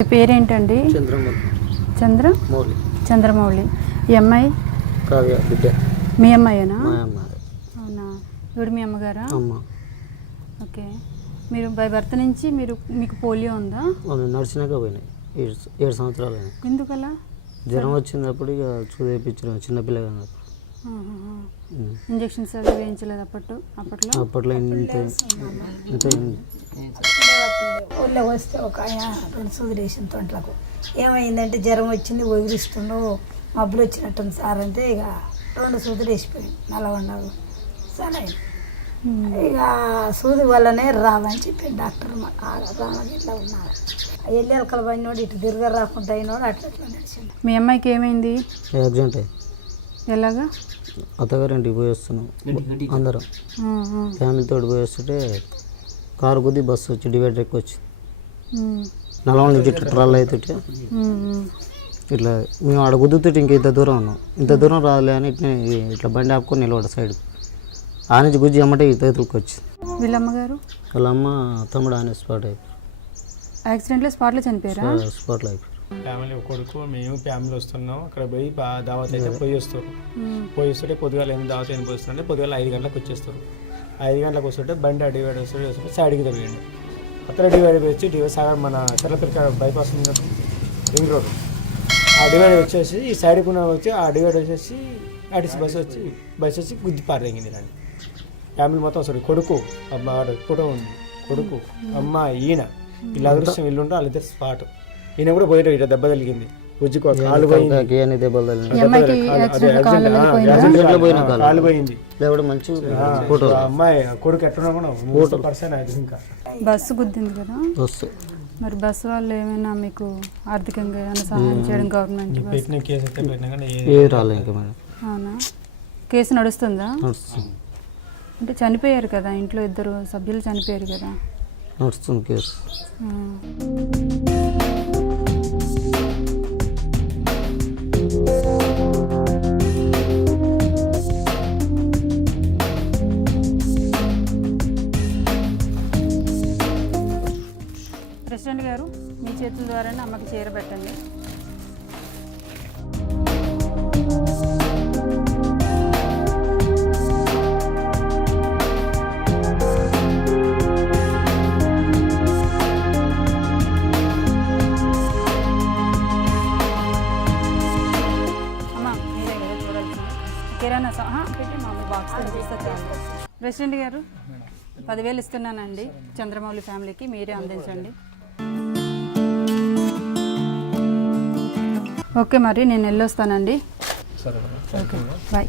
మీ పేరేంటండి? చంద్రమౌళి. ఈ అమ్మాయి మీ అమ్మాయేనా? అవునా, ఇప్పుడు మీ అమ్మగారా? ఓకే. మీరు బై బర్త్ నుంచి మీకు పోలియో ఉందా? నడిచినాక పోయినాయి 7 సంవత్సరాలు. ఎందుకలా? జ్వరం వచ్చినప్పుడు ఇక చూపించడం చిన్నపిల్ల కదా. ఇంజక్షన్స్ అవి వేయించలేదు అప్పట్లో ఊళ్ళో వస్తే ఒక ఆయన 2 సూదులు వేసిన తొంట్లకు. ఏమైందంటే జ్వరం వచ్చింది, వదిలిస్తుండో మబ్బులు వచ్చినట్టుంది సార్ అంటే ఇక 2 సూదులు వేసిపోయింది నల్లగొండలు. సరే ఇక సూది వల్లనే రాదని చెప్పింది డాక్టర్. రామకి ఇట్లా ఉన్నారు ఎల్లెలకలు పడినోడు ఇటు తిరగ రాకుండా అయినోడు అట్లా నడిచింది. మీ అమ్మాయికి ఏమైంది? యాక్సిడెంట్. ఎలాగా? అత్తగారింటికి పోయి వస్తున్నాం అందరం ఫ్యామిలీతో పోయి వస్తుంటే కారు కొద్ది బస్సు వచ్చి డివైడర్ ఎక్కువ వచ్చి నల్గొండ నుంచి ట్రాల్ అవుతుంటే ఇట్లా మేము ఆడ గుద్దుతుంటే ఇంత దూరం ఉన్నాం. ఇంత దూరం రాలే అని ఇట్లా బండి ఆపుకొని నిలబడ సైడ్ ఆ నుంచి గుజ్జి అమ్మటే ఇతరులకు వచ్చింది. వీళ్ళమ్మగారు వాళ్ళ అమ్మ తమ్ముడు ఆయన స్పాట్ అయిపోయారు. యాక్సిడెంట్లో స్పాట్లో చనిపోయారా? స్పాట్లో అయిపోయారు. ఫ్యామిలీ కొడుకు మేము ఫ్యామిలీ వస్తున్నాం. అక్కడ పోయి దావత్ అయితే పోయి వస్తుంటే పొద్దుగాల ఏమి దావత్ ఏమి పోస్తుంటే పొద్దుగాల 5 గంటలకు వచ్చేస్తారు. 5 గంటలకు వస్తుంటే బండి ఆ డివైడ్ వస్తుంటే సైడ్కి తిరిగిండు. అక్కడ డివైడ్ వచ్చి సాగర్ మన చర్లపల్లి బైపాస్ రింగ్ రోడ్ ఆ డివైడ్ వచ్చేసి ఈ సైడ్కి వచ్చి ఆ డివైడ్ వచ్చేసి ఆర్టీసీ బస్సు వచ్చి గుద్ది పారేగింది. రండి ఫ్యామిలీ మొత్తం వస్తుంది. కొడుకు అమ్మ ఫోటో ఉంది, కొడుకు అమ్మ ఈయన వీళ్ళ అదృష్టం వీళ్ళు ఉంటారు. వాళ్ళిద్దరు స్పాట్. ఈయన కూడా పోయేట ఇట్లా దెబ్బ తగిలింది, కాలు పోయింది, కాలు పోయింది. అమ్మాయి కొడుకు ఎట్టున్నా కూడా 100% అయితే ఇంకా బస్సు గుద్దింది కదా. మరి బస్సు వాళ్ళు ఏమైనా మీకు ఆర్థికంగా ఏమైనా సహాయం చేయడం గవర్నమెంట్? కేసు అయితే పెట్టినా కానీ అవునా? కేసు నడుస్తుందా? అంటే చనిపోయారు కదా ఇంట్లో 2 సభ్యులు చనిపోయారు కదా. నడుస్తుంది కేసు. ప్రెసిడెంట్ గారు మీ చేతుల ద్వారానే అమ్మకి చేరబెట్టండి. కిరాణా పెట్టి మామూలు బాక్స్ చూస్తే చాలు. ప్రెసిడెంట్ గారు 10,000 ఇస్తున్నానండి చంద్రమౌళి ఫ్యామిలీకి, మీరే అందించండి. ఓకే, మరి నేను వెళ్ళొస్తానండి. సరే, ఓకే, బాయ్.